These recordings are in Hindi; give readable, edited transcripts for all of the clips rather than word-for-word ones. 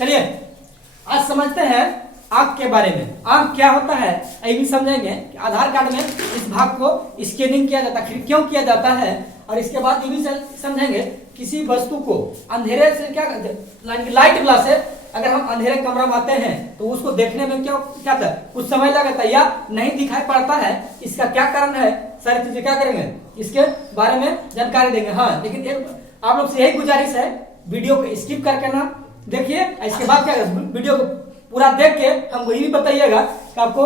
चलिए आज समझते हैं आंख के बारे में। आंख क्या होता है ये भी समझेंगे कि आधार कार्ड में इस भाग को स्कैनिंग किया जाता है, क्यों किया जाता है, और इसके बाद ये भी समझेंगे किसी वस्तु को अंधेरे से क्या लाइट ग्लास से अगर हम अंधेरे कमरा में आते हैं तो उसको देखने में क्या था कुछ समय लगता है या नहीं दिखाई पड़ता है, इसका क्या कारण है, सारी चीजें क्या करेंगे इसके बारे में जानकारी देंगे। हाँ, लेकिन एक आप लोग से यही गुजारिश है, वीडियो को स्किप करके ना देखिए, इसके बाद क्या वीडियो को पूरा देख के हमको ये भी बताइएगा कि आपको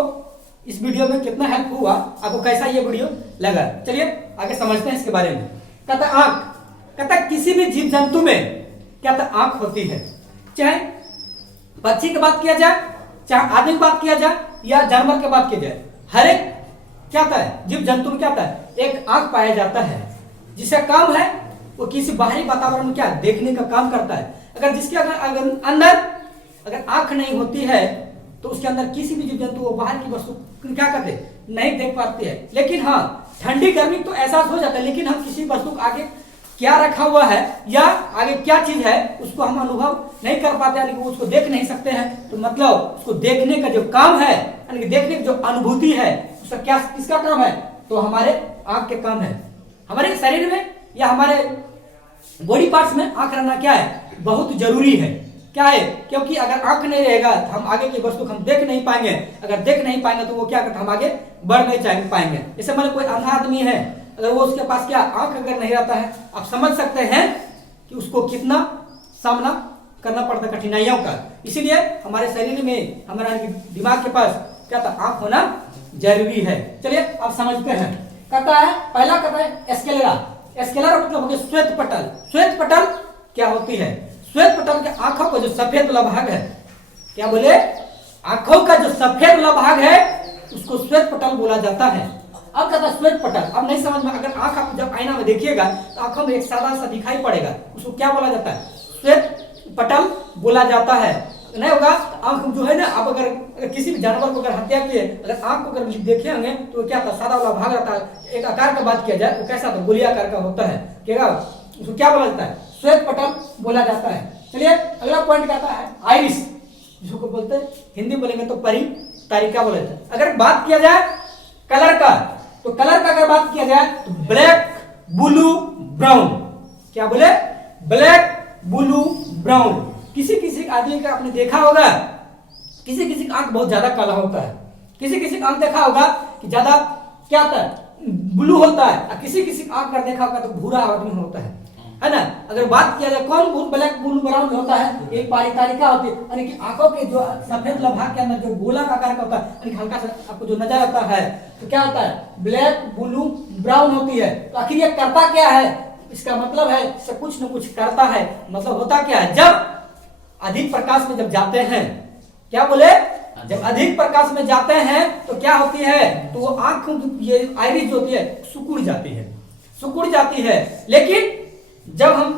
इस वीडियो में कितना हेल्प हुआ, आपको कैसा ये वीडियो लगा। चलिए आगे समझते हैं इसके बारे में। कहता आंख, कहता किसी भी जीव जंतु में क्या आंख होती है, चाहे पक्षी की बात किया जाए, चाहे आदमी की बात किया जाए या जानवर की बात की जाए, हर एक क्या होता है जीव जंतु में क्या होता है एक आंख पाया जाता है, जिसका काम है वो किसी बाहरी वातावरण में क्या देखने का काम करता है। अगर जिसके अंदर अगर आंख नहीं होती है तो उसके अंदर किसी भी जीव जंतु वो बाहर की वस्तु क्या करते नहीं देख पाते हैं। लेकिन हाँ, ठंडी गर्मी तो एहसास हो जाता है, लेकिन हम किसी वस्तु को आगे क्या रखा हुआ है या आगे क्या चीज है उसको हम अनुभव नहीं कर पाते, यानी कि उसको देख नहीं सकते हैं। तो मतलब उसको देखने का जो काम है, यानी कि देखने की जो अनुभूति है, उसका क्या किसका काम है, तो हमारे आंख के काम है। हमारे शरीर में या हमारे बॉडी पार्ट्स में आंख रहना क्या है बहुत जरूरी है। क्या है, क्योंकि अगर आंख नहीं रहेगा तो हम आगे की वस्तु हम देख नहीं पाएंगे, अगर देख नहीं पाएंगे तो वो क्या करते हम आगे बढ़ नहीं पाएंगे। जैसे मतलब कोई अंधा आदमी है, अगर वो उसके पास क्या आंख अगर नहीं रहता है, आप समझ सकते हैं कि उसको कितना सामना करना पड़ता है कठिनाइयों का। इसीलिए हमारे शरीर में हमारे दिमाग के पास क्या था आंख होना जरूरी है। चलिए अब समझते हैं। कहता है पहला कहता है स्क्लेरा। स्क्लेरा मतलब हो गया श्वेत पटल। श्वेत पटल क्या होती है, श्वेत पटल के आंखों का जो सफेद वाला भाग है, क्या बोले आंखों का जो सफेद वाला भाग है उसको श्वेत पटल बोला जाता है। अब कहता है श्वेत पटल, अब नहीं समझ में, अगर आंख आप जब आईना में देखिएगा तो आंखों में एक सादा सा दिखाई पड़ेगा, उसको क्या बोला जाता है श्वेत पटल बोला जाता है। नहीं होगा आंख जो है ना, आप अगर किसी भी जानवर को अगर हत्या किए, अगर आंख को अगर देखे होंगे तो क्या था सादा वाला भाग रहता है। एक आकार का बात किया जाए तो कैसा था गोली आकार का होता है, क्या उसको क्या बोला जाता है श्वेत पटल बोला जाता है। चलिए अगला पॉइंट कहता है आइरिस, जिसको बोलते हैं हिंदी बोलेंगे तो परी तारिका बोला जाता है। अगर बात किया जाए कलर का, तो कलर का अगर बात किया जाए तो ब्लैक ब्लू ब्राउन, क्या बोले ब्लैक ब्लू ब्राउन। किसी किसी आदमी का आपने देखा होगा किसी किसी का आंख बहुत ज्यादा काला होता है, किसी किसी का आंख देखा होगा कि ज्यादा क्या होता है ब्लू होता है, और किसी किसी का आंख कर देखा होगा तो भूरा आदमी होता है ना। अगर बात किया जाए कौन ब्लैक ब्लू ब्राउन होता है, एक पारितारिका होती है, यानी कि आंखों के जो सफेद भाग के अंदर जो गोला का आकार का होता है, यानी हल्का सा आपको जो नजर आता है तो क्या होता है ब्लैक ब्लू ब्राउन होती है। तो आखिर ये करता क्या है, इसका मतलब है इससे कुछ न कुछ करता है। मतलब होता क्या है, जब अधिक प्रकाश में जब जाते हैं, क्या बोले जब अधिक प्रकाश में जाते हैं तो क्या होती है, तो वो आंखों की ये आइरिस जो होती है सिकुड़ जाती है। लेकिन जब हम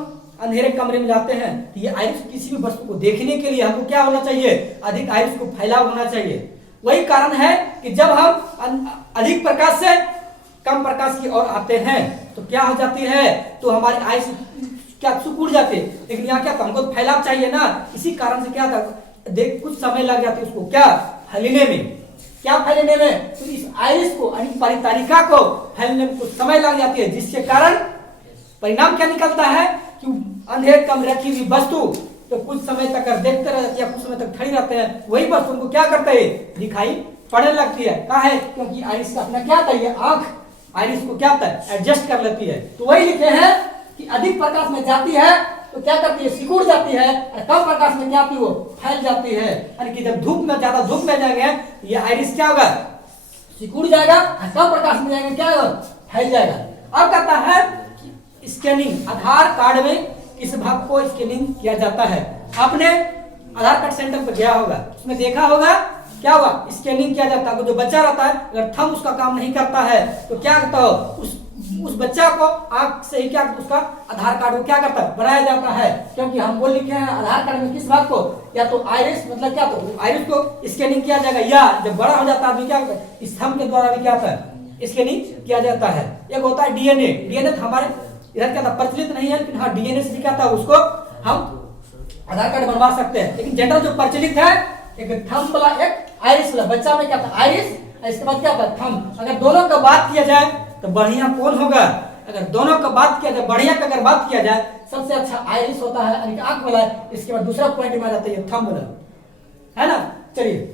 अंधेरे कमरे में जाते हैं तो ये आइरिस किसी भी वस्तु को देखने के लिए हमको क्या होना चाहिए, अधिक आइरिस को फैलाव होना चाहिए। वही कारण है कि जब हम अधिक प्रकाश से कम प्रकाश की ओर आते हैं तो क्या हो जाती है, तो हमारी आइरिस क्या सिकुड़ जाती है। लेकिन यहाँ क्या था हमको फैलाव चाहिए ना, इसी कारण से क्या था देख कुछ समय लग जाती है उसको क्या फैलने में, क्या फैलने में, तो इस आइरिस को यानी परितारिका को फैलने में कुछ समय लग जाती है, जिसके कारण परिणाम क्या निकलता है कि अंधेरे कमरे रखी हुई वस्तु तो कुछ समय तक देखते रहते हैं, कुछ समय तक खड़ी रहते हैं, वही वस्तु उनको क्या करते हैं दिखाई पड़ने लगती है। कहा है क्योंकि आइरिस का अपना क्या था, ये आंख आइरिस को क्या होता है एडजस्ट कर लेती है। तो वही लिखे हैं कि अधिक प्रकाश में जाती है तो क्या करती है सिकुड़ जाती है, और कम प्रकाश में क्या होती है वो फैल जाती है। यानी कि जब ज्यादा धूप में जाएंगे ये आइरिस क्या होगा सिकुड़ जाएगा, और कम प्रकाश में जाएंगे क्या होगा फैल जाएगा। अब कहता है स्कैनिंग, आधार कार्ड में इस भाग को स्कैनिंग किया जाता है। आपने आधार कार्ड सेंटर पर गया होगा, उसमें देखा होगा क्या होगा स्कैनिंग किया जाता है। जो बच्चा रहता है अगर थंब उसका काम नहीं करता है तो क्या करता हो उस बच्चा को आंख से ही क्या उसका आधार कार्ड को क्या करता है बनाया जाता है। क्योंकि हम बोल लिखे हैं आधार कार्ड में किस भाग को, या तो आइरिस मतलब क्या तो आइरिस को स्कैनिंग किया जाएगा, या जब बड़ा हो जाता है आदमी क्या होता है स्तंभ के द्वारा भी क्या होता है स्कैनिंग किया जाता है। एक होता है डीएनए। हमारे इधर क्या था प्रचलित नहीं है, लेकिन हाँ डीएनए से क्या था उसको हम आधार कार्ड बनवा सकते हैं, लेकिन जनरल जो प्रचलित है एक थंब वाला एक आइरिस वाला। बच्चा में क्या था आइरिस, इसके बाद क्या था थंब। अगर दोनों का बात किया जाए तो बढ़िया कौन होगा? अगर दोनों का बात किया जाए बढ़िया का अगर बात किया जाए सबसे अच्छा आइरिस होता है यानी आंख वाला है। इसके बाद दूसरा पॉइंट में आ जाता है थंब वाला, है ना। चलिए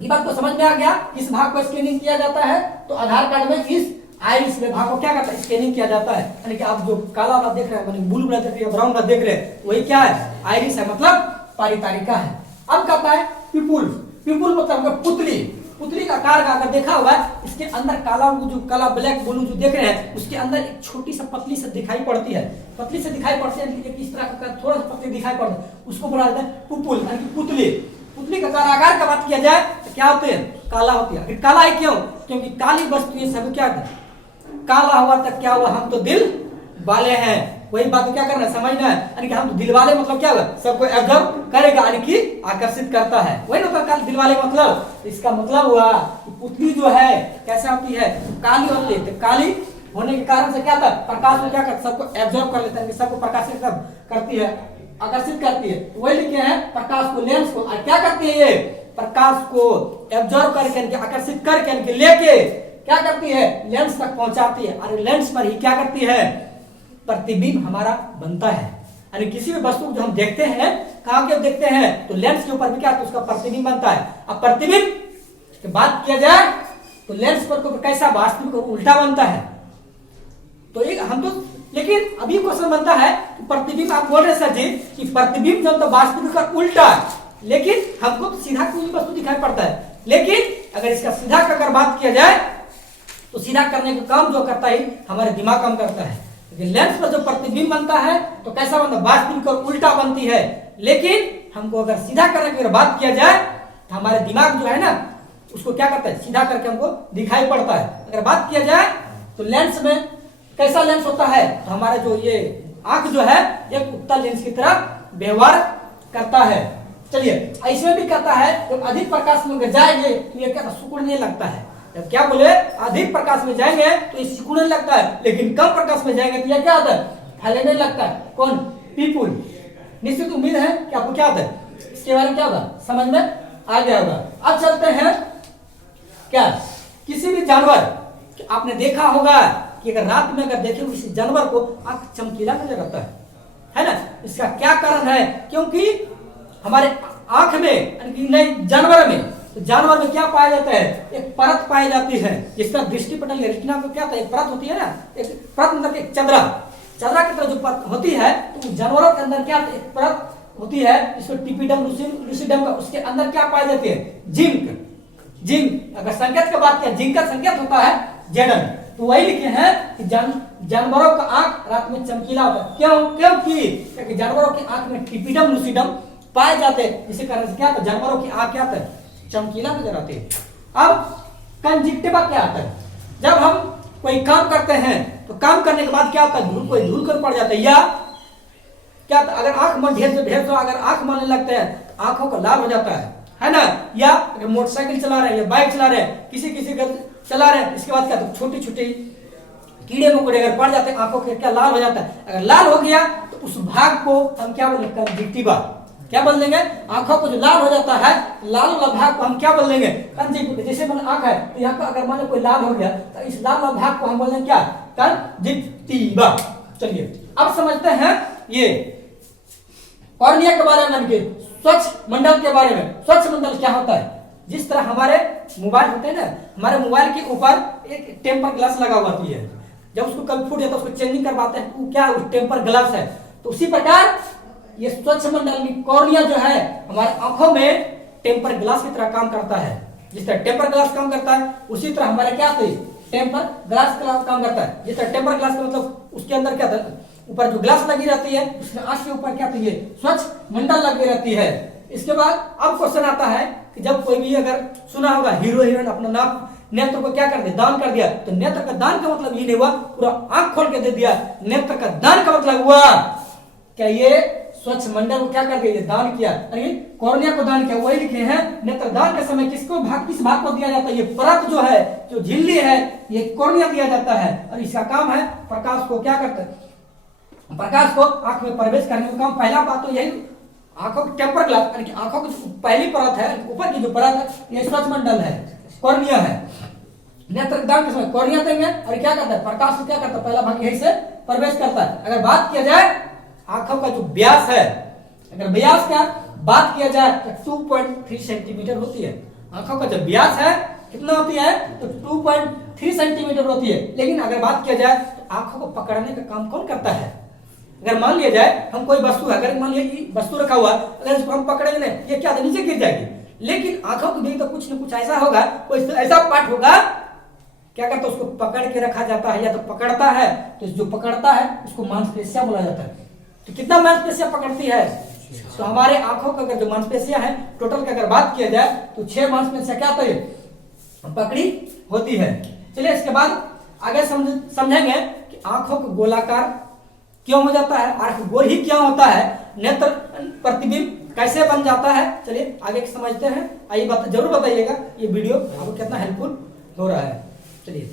ये बात को समझ में आ गया। इस भाग को स्कैनिंग किया जाता है तो आधार कार्ड में इस आइरिस में भाग को क्या करता है स्कैनिंग किया जाता है। यानी कि आप जो काला वाला देख रहे हैं ब्लू वाला देख रहे हैं ब्राउन वाला देख रहे हैं वही क्या है आइरिस है, मतलब पारितारिका है। अब कहता है पिपुल। पिपुल मतलब पुतली। पुतली का आकार का अगर देखा हुआ है इसके अंदर काला जो काला ब्लैक ब्लू जो देख रहे हैं उसके अंदर एक छोटी सा पतली से दिखाई पड़ती है, पतली से दिखाई पड़ती है इस तरह का थोड़ा सा पतली दिखाई पड़ता है, उसको बोला जाता है पुपुल यानी कि पुतली। पुतली का आकार का बात किया जाए तो क्या होते हैं काला होती है। काला है क्यों? क्योंकि काली वस्तु सब क्या काला हुआ तक क्या हुआ हम तो दिल वाले हैं। वही बात क्या करना है समझना है, यानी कि हम दिल वाले मतलब क्या होगा सबको एब्जॉर्ब करेगा यानी कि आकर्षित करता है। वही ना दिल वाले मतलब इसका मतलब हुआ कि पुतली जो है कैसे होती है काली होती है। तो काली होने के कारण से क्या था प्रकाश में क्या करता सबको एब्जॉर्ब कर लेता है, सबको प्रकाशित करती है आकर्षित करती है। तो वही लिखे हैं प्रकाश को लेंस को क्या करती है ये प्रकाश को एब्जॉर्ब करके आकर्षित करके लेके क्या करती है लेंस तक पहुंचाती है और लेंस पर ही क्या करती है प्रतिबिंब हमारा बनता है। यानी किसी भी वस्तु जो हम देखते हैं कहां के देखते हैं तो लेंस के ऊपर भी क्या तो उसका प्रतिबिंब बनता है। अब प्रतिबिंब की बात किया जाए तो लेंस पर को कैसा वास्तविक और उल्टा बनता है। तो एक हम तो लेकिन अभी क्वेश्चन बनता है कि प्रतिबिंब आप बोल रहे सर जी कि प्रतिबिंब जब तो वास्तविक का उल्टा लेकिन हमको तो सीधा कोई वस्तु दिखाई पड़ता है, लेकिन अगर इसका सीधा का अगर बात किया जाए तो सीधा करने का काम जो करता है हमारे दिमाग काम करता है। लेकिन लेंस पर जो प्रतिबिंब बनता है तो कैसा बनता है वास्तविक और उल्टा बनती है। लेकिन हमको अगर सीधा करने की बात किया जाए तो हमारे दिमाग जो है ना उसको क्या करता है सीधा करके हमको दिखाई पड़ता है। अगर बात किया जाए तो लेंस में कैसा लेंस होता है तो हमारा जो ये आंख जो है एक उत्तल लेंस की तरह व्यवहार करता है। चलिए इसमें भी कहता है जब अधिक प्रकाश में जाएंगे तो ये क्या सिकुड़ने लगता है। जब क्या बोले अधिक प्रकाश में जाएंगे तो ये सिकुड़ने लगता है, लेकिन कम प्रकाश में जाएंगे तो ये क्या होता है फैलने लगता है। कौन पीपुल। निश्चित उम्मीद है कि आपको क्या होता है इसके बारे में क्या होगा समझ में आ गया होगा। अब चलते हैं क्या किसी भी जानवर आपने देखा होगा कि अगर रात में अगर देखे किसी जानवर को आंख चमकीला नजर आता है ना। इसका क्या कारण है? क्योंकि हमारे आंख में नहीं जानवर में तो जानवर में क्या पाया जाता है एक परत पाई जाती है जिसका दृष्टिपटल रेटिना को क्या था एक परत होती है ना, एक परत मतलब एक चंद्रा की तरह जो परत होती है तो जानवरों के अंदर क्या एक परत होती है जिसको टिपिडम लूसिडम का उसके अंदर क्या पाई जाती है जिंक। अगर संकेत की बात किया जिंक का संकेत होता है जेडन। तो वही लिखे हैं कि जानवरों का आंख रात में चमकीला होता है। क्योंकि जानवरों की आंख में टिपिडम लूसिडम पाए जाते हैं, जिसके कारण से क्या जानवरों की आंख क्या होता है चमकीला नजर आती है। अब कंजक्टिवा क्या आता है? जब हम कोई काम करते हैं तो काम करने के बाद क्या होता है कोई धूल कर पड़ जाता है या क्या अगर आंख मन ढेर तो अगर आंख मरने लगते हैं तो आंखों का लाल हो जाता है ना। या अगर मोटरसाइकिल चला रहे हैं या बाइक चला रहे हैं किसी का चला रहे हैं इसके बाद क्या तो छोटी छोटी कीड़े मकोड़े अगर पड़ जाते हैं आंखों के क्या लाल हो जाता है। अगर लाल हो गया तो उस भाग को हम क्या बोलेंगे कंजक्टिवा। क्या बोल देंगे आंखों को जो लाल हो जाता है लाल वाला भाग को हम क्या बोल देंगे कंजक्टिवा। जैसे मैंने आंख है तो यहाँ पर अगर मान लो कोई लाल हो गया तो इस लाल वाला भाग को हम बोल देंगे क्या कंजक्टिवा। चलिए अब समझते हैं ये कॉर्निया के बारे में स्वच्छ मंडल के बारे में। स्वच्छ मंडल क्या होता है? जिस तरह हमारे मोबाइल होते हैं ना हमारे मोबाइल के ऊपर एक टेम्पर ग्लास लगा हुआ है, जब उसको कभी फूट जाता है उसको चेंजिंग करवाते हैं तो क्या टेम्पर ग्लास है। तो उसी प्रकार ये स्वच्छ मंडल की कॉर्निया जो है हमारे आंखों में टेम्पर ग्लास की तरह काम करता है। जिस तरह टेम्पर ग्लास काम करता है उसी तरह हमारे क्या टेम्पर ग्लास काम करता है। जिस तरह टेम्पर ग्लास का मतलब उसके अंदर क्या था ऊपर जो ग्लास लगी रहती है उसके आंख के ऊपर क्या है स्वच्छ मंडल लगी रहती है। इसके बाद अब क्वेश्चन आता है कि जब कोई भी अगर सुना होगा हीरो हीरोइन अपना नाम नेत्र को क्या कर दिया दान कर दिया, तो नेत्र का दान का मतलब ये नहीं हुआ पूरा आंख खोल के दे दिया। नेत्र का दान का मतलब हुआ क्या ये स्वच्छ मंडल को क्या कर दिया दान किया, कॉर्निया को दान किया। वही लिखे हैं नेत्र दान के समय किसको किस भाग को दिया जाता है? ये परत जो है जो झिल्ली है ये कॉर्निया दिया जाता है और इसका काम है प्रकाश को क्या करता है प्रकाश को आंख में प्रवेश करने का काम। पहला बात तो यही आंखों की टेम्पर ग्लास यानी कि आंखों की जो पहली परत है, ऊपर की जो परत है ये स्वचमंडल है, कॉर्निया है। नेत्रदान के समय कॉर्निया देंगे और क्या करता है, प्रकाश क्या करता है, पहला भाग यही से प्रवेश करता है। अगर बात किया जाए आंखों का जो व्यास है, अगर व्यास का बात किया जाए तो 2.3 सेंटीमीटर होती है। आंखों का जो व्यास है कितना होती है, तो 2.3 सेंटीमीटर होती है। लेकिन अगर बात किया जाए तो आंखों को पकड़ने का काम कौन करता है? अगर मान लिया जाए हम कोई वस्तु है, अगर मान लिया वस्तु रखा हुआ, अगर इसको हम पकड़ेंगे नहीं, ये क्या नीचे गिर जाएगी। लेकिन आंखों की भी तो कुछ न कुछ ऐसा होगा, कोई ऐसा पार्ट होगा, क्या करता है, उसको पकड़ के रखा जाता है या तो पकड़ता है, तो जो पकड़ता है उसको मांसपेशियां बोला जाता है। तो कितना मांसपेशियां पकड़ती है, तो हमारे आंखों का अगर जो मांसपेशियां हैं टोटल की अगर बात किया जाए तो 6 मांसपेशियां क्या होती है, पकड़ी होती है। चलिए इसके बाद आगे समझेंगे कि आंखों को गोलाकार क्यों हो जाता है, आंख गोल ही क्यों होता है, नेत्र प्रतिबिंब कैसे बन जाता है। चलिए आगे समझते हैं। आइए जरूर बताइएगा ये वीडियो आपको कितना हेल्पफुल हो रहा है। चलिए।